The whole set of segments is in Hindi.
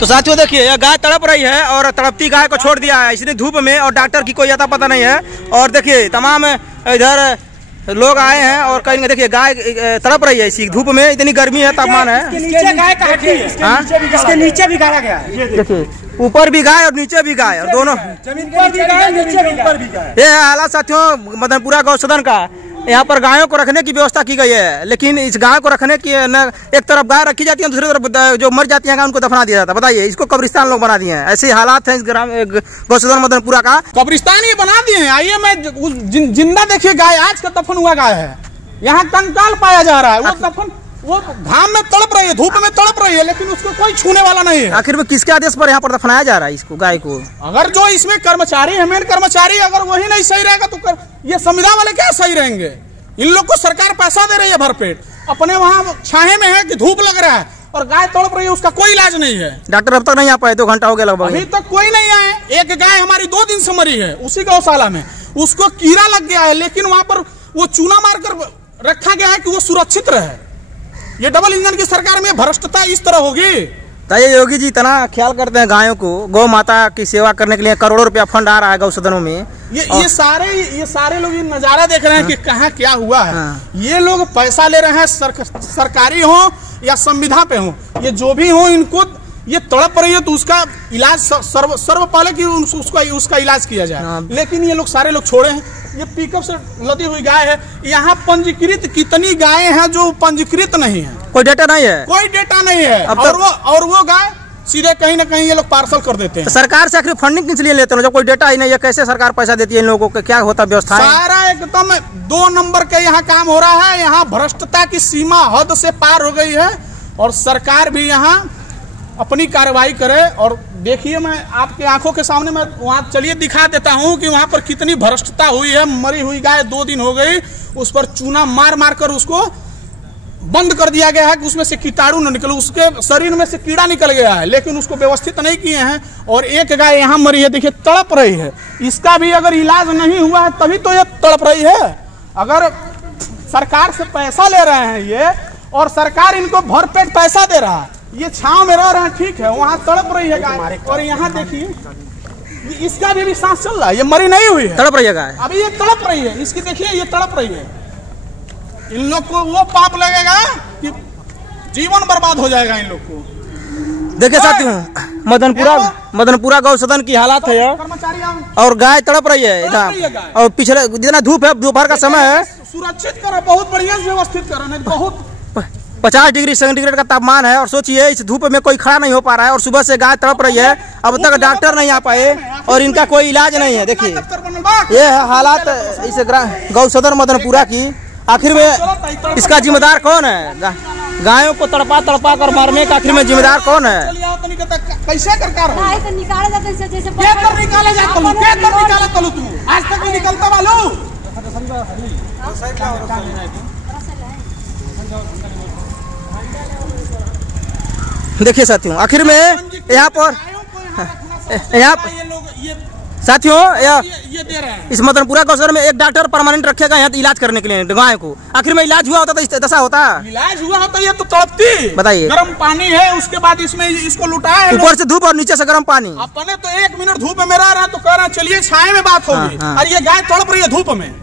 तो साथियों देखिए, यह गाय तड़प रही है और तड़पती गाय को छोड़ दिया है इसने धूप में, और डॉक्टर की कोई अता पता नहीं है। और देखिए तमाम इधर लोग आए हैं और कहीं देखिए गाय तड़प रही है इसी धूप में, इतनी गर्मी है, तापमान है। इसके नीचे भी गाड़ा गया है, देखिए ऊपर भी गाय और नीचे भी गाय, और दोनों जमीन पर भी गाय, नीचे भी ऊपर भी गाय। ये है हालात साथियों मदनपुरा गौसदन का। यहाँ पर गायों को रखने की व्यवस्था की गई है, लेकिन इस गाय को रखने की न एक तरफ गाय रखी जाती है, दूसरी तरफ जो मर जाती है उनको दफना दिया जाता है। बताइए, इसको कब्रिस्तान लोग बना दिए हैं। ऐसे हालात हैं इस ग्राम गौसदन मदनपुरा का। कब्रिस्तान ये बना दिए हैं। आइए मैं जिंदा देखिए गाय, आज का दफन हुआ गाय है, यहाँ कंकाल पाया जा रहा है। वो दफन वो घाम में तड़प रही है, धूप में तड़प रही है, लेकिन उसको कोई छूने वाला नहीं है। आखिर में किसके आदेश पर यहाँ पर दफनाया जा रहा है इसको, गाय को? अगर जो इसमें कर्मचारी है, मेन कर्मचारी, अगर वही नहीं सही रहेगा तो ये संविदा वाले क्या सही रहेंगे? इन लोग को सरकार पैसा दे रही है भरपेट, अपने वहाँ छाहे में है कि धूप लग रहा है और गाय तड़प रही है, उसका कोई इलाज नहीं है। डॉक्टर अब तक नहीं आ पाए, 2 घंटा हो गया लगभग, अभी तक कोई नहीं आए। एक गाय हमारी 2 दिन से मरी है उसी गौशाला में, उसको कीड़ा लग गया है, लेकिन वहाँ पर वो चूना मारकर रखा गया है कि वो सुरक्षित रहे। ये डबल इंजन की सरकार में भ्रष्टता इस तरह होगी। तो ये योगी जी इतना ख्याल करते हैं गायों को, गौ माता की सेवा करने के लिए करोड़ों रुपया फंड आ रहा है गौसदनों में। ये सारे लोग ये नजारा देख रहे हैं कि कहाँ क्या हुआ है। ये लोग पैसा ले रहे हैं, सरकारी हो या संविधा पे हो, ये जो भी हो, इनको ये तड़प रही है तो उसका इलाज सर्व पहले कि उसका इलाज किया जाए। लेकिन ये लोग सारे लोग छोड़े हैं। ये पिकअप से लदी हुई गाय है। यहाँ पंजीकृत कितनी गाय हैं जो पंजीकृत नहीं है? कोई डेटा नहीं है, कोई डेटा नहीं है। और वो गाय सीधे कहीं ना कहीं ये लोग पार्सल कर देते हैं। तो सरकार से आखिर फंडिंग किस लिए लेते हैं जब कोई डेटा ही नहीं है? कैसे सरकार पैसा देती है इन लोगों को? क्या होता व्यवस्था? सारा एकदम 2 नंबर के यहाँ काम हो रहा है। यहाँ भ्रष्टता की सीमा हद से पार हो गई है और सरकार भी यहाँ अपनी कार्रवाई करे। और देखिए, मैं आपके आंखों के सामने मैं वहाँ चलिए दिखा देता हूँ कि वहाँ पर कितनी भ्रष्टता हुई है। मरी हुई गाय 2 दिन हो गई, उस पर चूना मार मार कर उसको बंद कर दिया गया है कि उसमें से कीटाणु न निकले, उसके शरीर में से कीड़ा निकल गया है, लेकिन उसको व्यवस्थित नहीं किए हैं। और एक गाय यहाँ मरी है, देखिए तड़प रही है। इसका भी अगर इलाज नहीं हुआ है तभी तो ये तड़प रही है। अगर सरकार से पैसा ले रहे हैं ये, और सरकार इनको भरपेट पैसा दे रहा है, ये छांव में रह रहे हैं, ठीक है, वहाँ तड़प रही है गाय। और यहाँ देखिए इसका भी सांस चल रहा है, ये मरी नहीं हुई है, तड़प रही है गाय। अभी ये तड़प रही है, इसकी देखिए ये तड़प रही है। इन लोग को वो पाप लगेगा कि जीवन बर्बाद हो जाएगा इन लोग को। देखिए साथियों, मदनपुरा गौसदन की हालात है और गाय तड़प रही है इधर। और पिछले जितना धूप है, दोपहर का समय है, सुरक्षित करो, बहुत बढ़िया से व्यवस्थित करो, नहीं बहुत 50 डिग्री सेंटीग्रेड का तापमान है। और सोचिए इस धूप में कोई खड़ा नहीं हो पा रहा है और सुबह से गाय तड़प रही है। अब तक डॉक्टर नहीं आ पाए और इनका कोई इलाज नहीं है। देखिए ये है हालात इस गौसदन मदनपुरा की। आखिर में इसका जिम्मेदार कौन है? गायों को तड़पा कर मारने का आखिर में जिम्मेदार कौन है? कैसे सरकार आज तक निकलता वालों। देखिए साथियों, आखिर में यहाँ पर साथियों ये दे रहे हैं। इस मदनपुरा गौसदन में एक डॉक्टर परमानेंट रखेगा यहाँ इलाज करने के लिए गाय को। आखिर में इलाज हुआ होता तो इस दशा होता? इलाज हुआ होता ये तो तड़पती। बताइए, गर्म पानी है, उसके बाद इसमें इसको लुटाया, ऊपर से धूप और नीचे से गर्म पानी। अपने तो 1 मिनट धूप में रह रहा तो कह रहा चलिए छाए में बात होगी, और ये गाय तड़प रही है धूप में।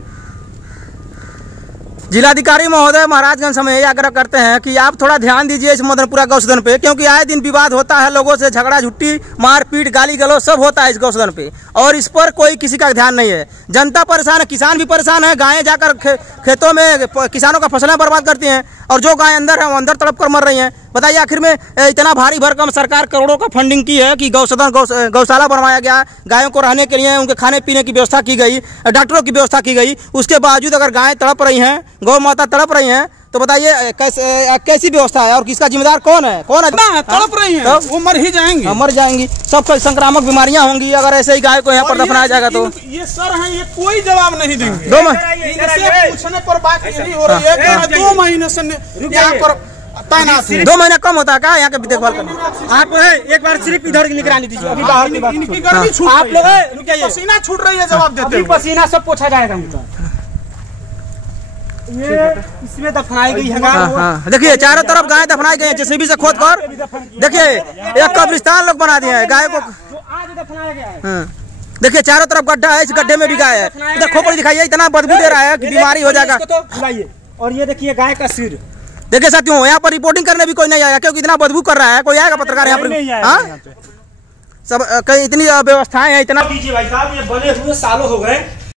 जिलाधिकारी महोदय महाराजगंज हमें आग्रह करते हैं कि आप थोड़ा ध्यान दीजिए इस मदनपुरा गौसदन पे, क्योंकि आए दिन विवाद होता है, लोगों से झगड़ा झुट्टी मारपीट गाली गलौज सब होता है इस गौसदन पे, और इस पर कोई किसी का ध्यान नहीं है। जनता परेशान है, किसान भी परेशान है। गायें जाकर खेतों में किसानों का फसलें बर्बाद करती हैं और जो गाय अंदर है वो अंदर तड़प कर मर रही हैं। बताइए, आखिर में इतना भारी भरकम सरकार करोड़ों का फंडिंग की है कि गौशाला बनवाया गया, गायों को रहने के लिए उनके खाने पीने की व्यवस्था की गई, डॉक्टरों की व्यवस्था की गई। उसके बावजूद अगर गायें तड़प रही हैं, गौ माता तड़प रही हैं, तो बताइए कैसी व्यवस्था है और किसका जिम्मेदार कौन है? तड़प रही हैं, तो वो मर ही जाएंगी, मर जाएंगी। सब संक्रामक बीमारियां होंगी अगर ऐसे ही गाय को यहाँ पर दफनाया जाएगा तो। ये सर हैं, ये कोई जवाब नहीं देंगे। 2 पूछने पर बात यही हो रही है कि 2 महीने से यहाँ पर तैनात है। 2 महीना कम होता है क्या यहाँ के देखभाल करना? आप एक बार सिर्फ इधर की निगरानी दीजिए। अभी बाहर की बात इनकी गर्मी छूट, आप लोग पसीना छूट रही है, जवाब देते हैं। पसीना सब पोछा जाएगा उनका। ये इसमें दफनाई गई है गाय। हाँ, देखिए चारों तरफ गाय दफनाई गई है, जेसीबी से खोद कर देखिए एक कब्रिस्तान लोग बना दिए हैं गाय को। जो आज दफनाया गया है। हाँ, देखिए चारों तरफ गड्ढा है, इस गड्ढे में भी गाय है। इधर खोपड़ी दिखाइए, इतना बदबू दे रहा है कि बीमारी हो जाएगा। इसको तो बुलाइए। और ये देखिए गाय का सिर। देखिए साथियों, यहाँ पर रिपोर्टिंग करने भी कोई नहीं आएगा क्योंकि इतना बदबू कर रहा है। कोई आएगा पत्रकार यहाँ पर? हाँ, सब कहीं इतनी व्यवस्थाएं हैं, इतना भाई साहब, ये बने हुए सालों हो गए।